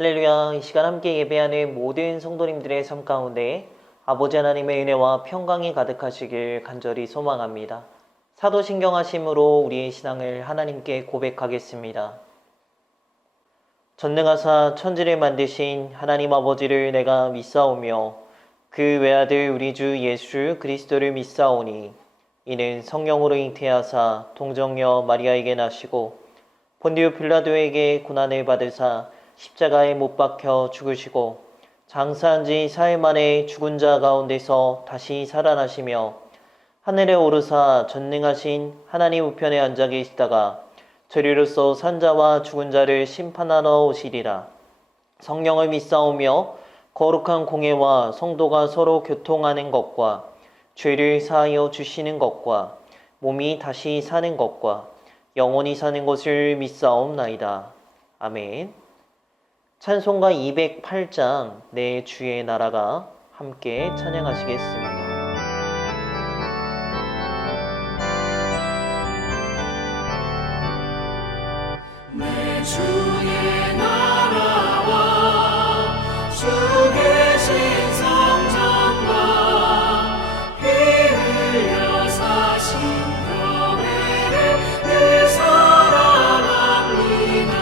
할렐루야. 이 시간 함께 예배하는 모든 성도님들의 삶 가운데 아버지 하나님의 은혜와 평강이 가득하시길 간절히 소망합니다. 사도신경하심으로 우리의 신앙을 하나님께 고백하겠습니다. 전능하사 천지를 만드신 하나님 아버지를 내가 믿사오며 그 외아들 우리 주 예수 그리스도를 믿사오니 이는 성령으로 잉태하사 동정녀 마리아에게 나시고 본디오 빌라도에게 고난을 받으사 십자가에 못 박혀 죽으시고 장사한 지 사흘 만에 죽은 자 가운데서 다시 살아나시며 하늘에 오르사 전능하신 하나님 우편에 앉아 계시다가 저리로서 산 자와 죽은 자를 심판하러 오시리라. 성령을 믿사오며 거룩한 공예와 성도가 서로 교통하는 것과 죄를 사하여 주시는 것과 몸이 다시 사는 것과 영원히 사는 것을 믿사옵나이다. 아멘. 찬송가 208장 내 주의 나라가 함께 찬양하시겠습니다. 내 주의 나라와 주 계신 성전과 피 흘려 사신 교회를 늘 사랑합니다.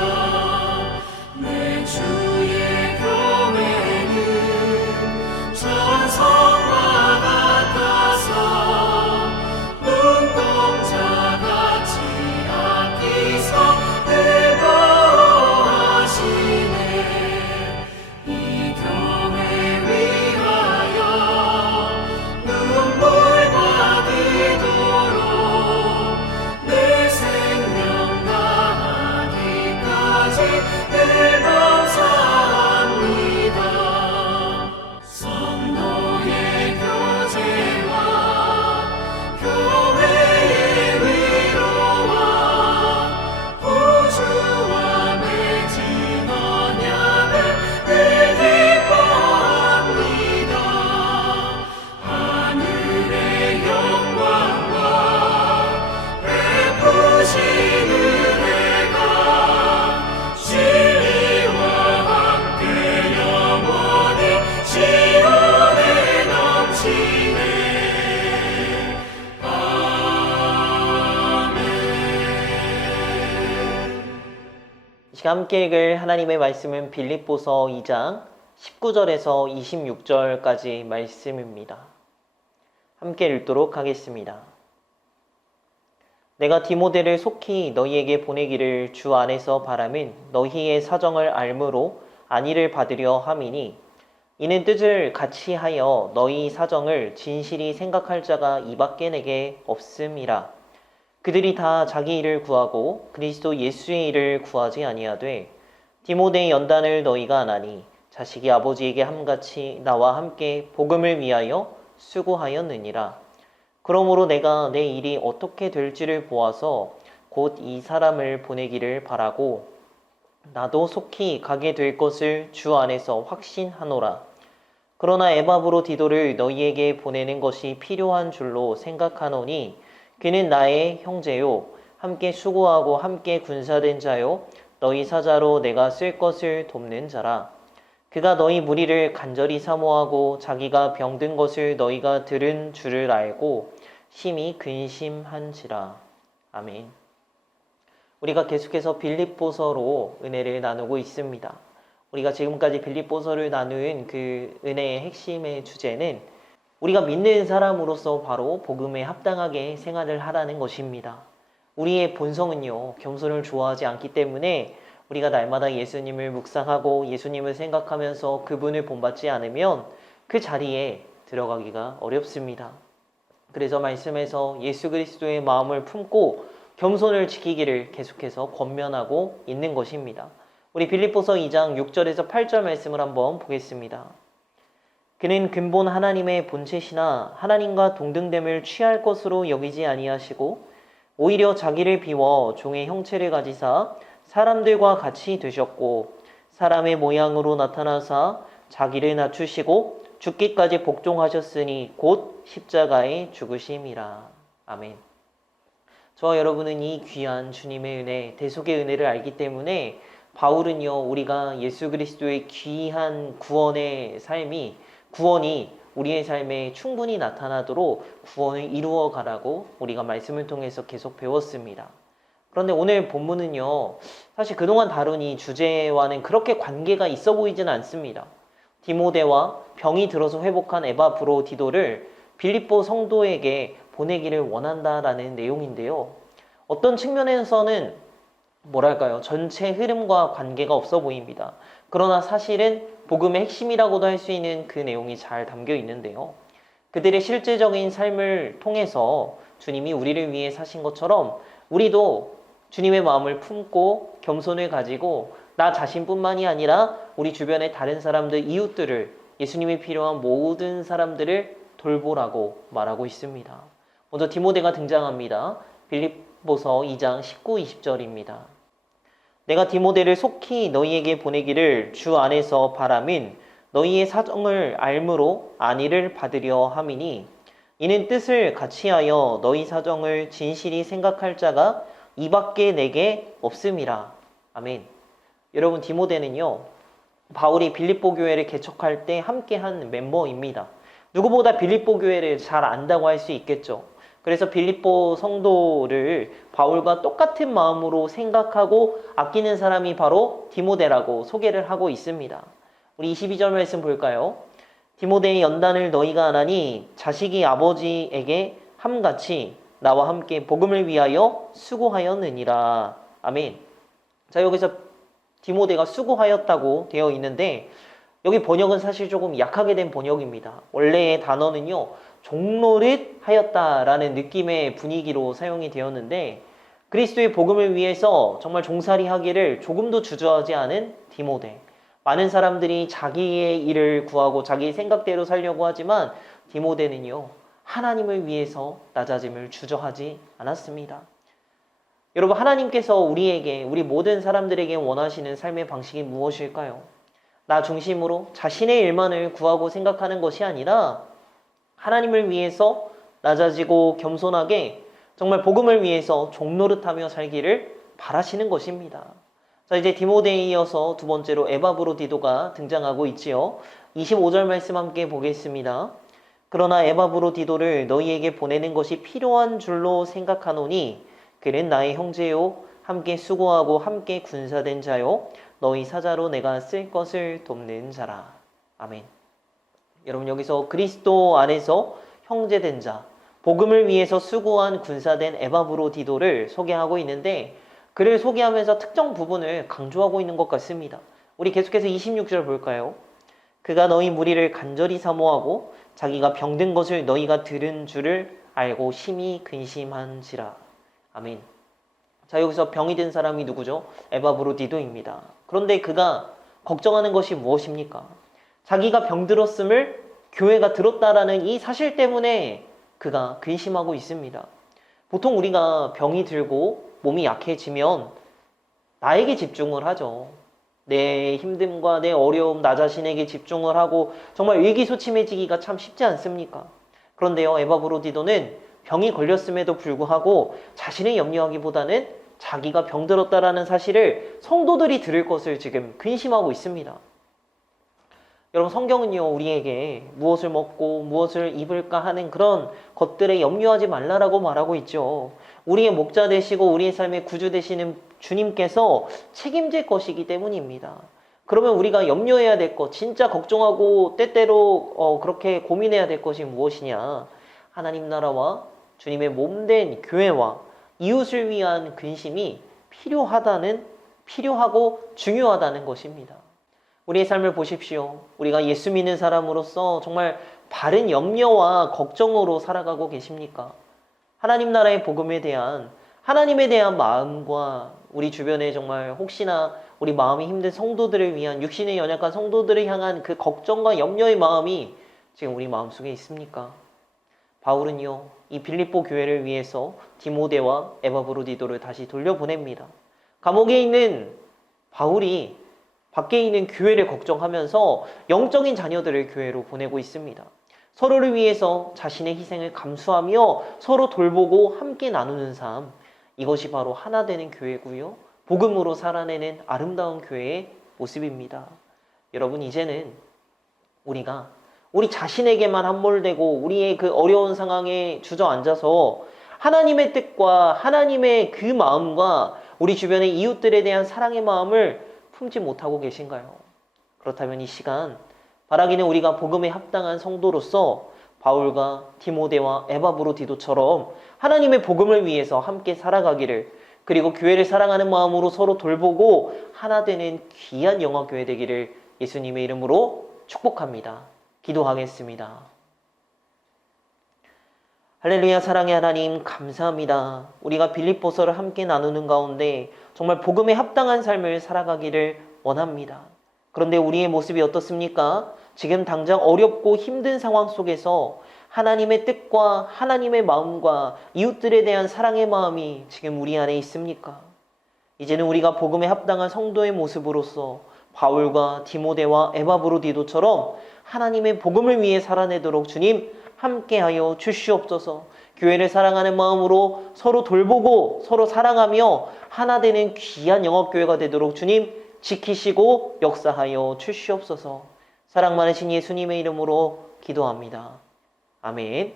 내 주의 교회는 전성과 같아서 눈동자같이 아끼사 이 교회 위하여 눈물 받이도록 내 생명 다하기까지 늘 감사합니다. 성도의 교제와 교회의 위로와 우주와 맺은 언약을 늘 기뻐합니다. 하늘의 영광과 베푸신 은혜가 진리와 함께 영원히 시온에 넘치네. 이 시간 함께 읽을 하나님의 말씀은 빌립보서 2장 19절에서 26절까지 말씀입니다. 함께 읽도록 하겠습니다. 내가 디모데를 속히 너희에게 보내기를 주 안에서 바람은 너희의 사정을 알므로 안위를 받으려 함이니 이는 뜻을 같이 하여 너희 사정을 진실히 생각할 자가 이밖에 내게 없음이라. 그들이 다 자기 일을 구하고 그리스도 예수의 일을 구하지 아니하되 디모데의 연단을 너희가 아나니 자식이 아버지에게 함같이 나와 함께 복음을 위하여 수고하였느니라. 그러므로 내가 내 일이 어떻게 될지를 보아서 곧 이 사람을 보내기를 바라고 나도 속히 가게 될 것을 주 안에서 확신하노라. 그러나 에바브로 디도를 너희에게 보내는 것이 필요한 줄로 생각하노니 그는 나의 형제요 함께 수고하고 함께 군사된 자요 너희 사자로 내가 쓸 것을 돕는 자라. 그가 너희 무리를 간절히 사모하고 자기가 병든 것을 너희가 들은 줄을 알고 심히 근심한지라. 아멘. 우리가 계속해서 빌립보서로 은혜를 나누고 있습니다. 우리가 지금까지 빌립보서를 나눈 그 은혜의 핵심의 주제는 우리가 믿는 사람으로서 바로 복음에 합당하게 생활을 하라는 것입니다. 우리의 본성은요, 겸손을 좋아하지 않기 때문에 우리가 날마다 예수님을 묵상하고 예수님을 생각하면서 그분을 본받지 않으면 그 자리에 들어가기가 어렵습니다. 그래서 말씀에서 예수 그리스도의 마음을 품고 겸손을 지키기를 계속해서 권면하고 있는 것입니다. 우리 빌립보서 2장 6절에서 8절 말씀을 한번 보겠습니다. 그는 근본 하나님의 본체시나 하나님과 동등됨을 취할 것으로 여기지 아니하시고 오히려 자기를 비워 종의 형체를 가지사 사람들과 같이 되셨고 사람의 모양으로 나타나사 자기를 낮추시고 죽기까지 복종하셨으니 곧 십자가에 죽으심이라. 아멘. 저와 여러분은 이 귀한 주님의 은혜, 대속의 은혜를 알기 때문에 바울은요, 우리가 예수 그리스도의 귀한 구원이 우리의 삶에 충분히 나타나도록 구원을 이루어 가라고 우리가 말씀을 통해서 계속 배웠습니다. 그런데 오늘 본문은요, 사실 그동안 다룬 이 주제와는 그렇게 관계가 있어 보이지는 않습니다. 디모데와 병이 들어서 회복한 에바브로디도를 빌립보 성도에게 보내기를 원한다라는 내용인데요. 어떤 측면에서는 전체 흐름과 관계가 없어 보입니다. 그러나 사실은 복음의 핵심이라고도 할 수 있는 그 내용이 잘 담겨 있는데요. 그들의 실제적인 삶을 통해서 주님이 우리를 위해 사신 것처럼 우리도 주님의 마음을 품고 겸손을 가지고 나 자신뿐만이 아니라 우리 주변의 다른 사람들, 이웃들을, 예수님이 필요한 모든 사람들을 돌보라고 말하고 있습니다. 먼저 디모데가 등장합니다. 빌립보서 2장 19, 20절입니다. 내가 디모데를 속히 너희에게 보내기를 주 안에서 바람은 너희의 사정을 알므로 안위를 받으려 함이니 이는 뜻을 같이하여 너희 사정을 진실히 생각할 자가 이밖에 내게 없음이라. 아멘. 여러분, 디모데는요, 바울이 빌립보 교회를 개척할 때 함께한 멤버입니다. 누구보다 빌립보 교회를 잘 안다고 할 수 있겠죠. 그래서 빌립보 성도를 바울과 똑같은 마음으로 생각하고 아끼는 사람이 바로 디모데라고 소개를 하고 있습니다. 우리 22절 말씀 볼까요? 디모데의 연단을 너희가 안 하니 자식이 아버지에게 함같이 나와 함께 복음을 위하여 수고하였느니라. 아멘. 자, 여기서 디모데가 수고하였다고 되어 있는데 여기 번역은 사실 조금 약하게 된 번역입니다. 원래의 단어는요, 종노릇 하였다라는 느낌의 분위기로 사용이 되었는데 그리스도의 복음을 위해서 정말 종살이 하기를 조금도 주저하지 않은 디모데. 많은 사람들이 자기의 일을 구하고 자기 생각대로 살려고 하지만 디모데는요, 하나님을 위해서 낮아짐을 주저하지 않았습니다. 여러분, 하나님께서 우리 모든 사람들에게 원하시는 삶의 방식이 무엇일까요? 나 중심으로 자신의 일만을 구하고 생각하는 것이 아니라 하나님을 위해서 낮아지고 겸손하게 정말 복음을 위해서 종노릇하며 살기를 바라시는 것입니다. 자, 이제 디모데에 이어서 두 번째로 에바브로디도가 등장하고 있지요. 25절 말씀 함께 보겠습니다. 그러나 에바브로디도를 너희에게 보내는 것이 필요한 줄로 생각하노니 그는 나의 형제요 함께 수고하고 함께 군사된 자요 너희 사자로 내가 쓸 것을 돕는 자라. 아멘. 여러분, 여기서 그리스도 안에서 형제된 자, 복음을 위해서 수고한 군사된 에바브로디도를 소개하고 있는데 그를 소개하면서 특정 부분을 강조하고 있는 것 같습니다. 우리 계속해서 26절 볼까요? 그가 너희 무리를 간절히 사모하고 자기가 병든 것을 너희가 들은 줄을 알고 심히 근심한지라. 아멘. 자, 여기서 병이 든 사람이 누구죠? 에바브로디도입니다. 그런데 그가 걱정하는 것이 무엇입니까? 자기가 병들었음을 교회가 들었다라는 이 사실 때문에 그가 근심하고 있습니다. 보통 우리가 병이 들고 몸이 약해지면 나에게 집중을 하죠. 내 힘듦과 내 어려움, 나 자신에게 집중을 하고 정말 의기소침해지기가 참 쉽지 않습니까? 그런데요, 에바브로디도는 병이 걸렸음에도 불구하고 자신을 염려하기보다는 자기가 병들었다라는 사실을 성도들이 들을 것을 지금 근심하고 있습니다. 여러분, 성경은요, 우리에게 무엇을 먹고 무엇을 입을까 하는 그런 것들에 염려하지 말라라고 말하고 있죠. 우리의 목자 되시고 우리의 삶의 구주 되시는 주님께서 책임질 것이기 때문입니다. 그러면 우리가 염려해야 될 것, 진짜 걱정하고 때때로 그렇게 고민해야 될 것이 무엇이냐? 하나님 나라와 주님의 몸된 교회와 이웃을 위한 근심이 필요하고 중요하다는 것입니다. 우리의 삶을 보십시오. 우리가 예수 믿는 사람으로서 정말 바른 염려와 걱정으로 살아가고 계십니까? 하나님 나라의 복음에 대한 하나님에 대한 마음과 우리 주변에 정말 혹시나 우리 마음이 힘든 성도들을 위한 육신의 연약한 성도들을 향한 그 걱정과 염려의 마음이 지금 우리 마음속에 있습니까? 바울은요, 이 빌립보 교회를 위해서 디모데와 에바브로디도를 다시 돌려보냅니다. 감옥에 있는 바울이 밖에 있는 교회를 걱정하면서 영적인 자녀들을 교회로 보내고 있습니다. 서로를 위해서 자신의 희생을 감수하며 서로 돌보고 함께 나누는 삶, 이것이 바로 하나 되는 교회고요. 복음으로 살아내는 아름다운 교회의 모습입니다. 여러분, 이제는 우리가 우리 자신에게만 함몰되고 우리의 그 어려운 상황에 주저앉아서 하나님의 뜻과 하나님의 그 마음과 우리 주변의 이웃들에 대한 사랑의 마음을 품지 못하고 계신가요? 그렇다면 이 시간 바라기는 우리가 복음에 합당한 성도로서 바울과 디모데와 에바브로디도처럼 하나님의 복음을 위해서 함께 살아가기를, 그리고 교회를 사랑하는 마음으로 서로 돌보고 하나 되는 귀한 영화교회 되기를 예수님의 이름으로 축복합니다. 기도하겠습니다. 할렐루야. 사랑의 하나님, 감사합니다. 우리가 빌립보서를 함께 나누는 가운데 정말 복음에 합당한 삶을 살아가기를 원합니다. 그런데 우리의 모습이 어떻습니까? 지금 당장 어렵고 힘든 상황 속에서 하나님의 뜻과 하나님의 마음과 이웃들에 대한 사랑의 마음이 지금 우리 안에 있습니까? 이제는 우리가 복음에 합당한 성도의 모습으로서 바울과 디모데와 에바브로디도처럼 하나님의 복음을 위해 살아내도록 주님 함께하여 주시옵소서. 교회를 사랑하는 마음으로 서로 돌보고 서로 사랑하며 하나 되는 귀한 영업교회가 되도록 주님 지키시고 역사하여 주시옵소서. 사랑 많으신 예수님의 이름으로 기도합니다. 아멘.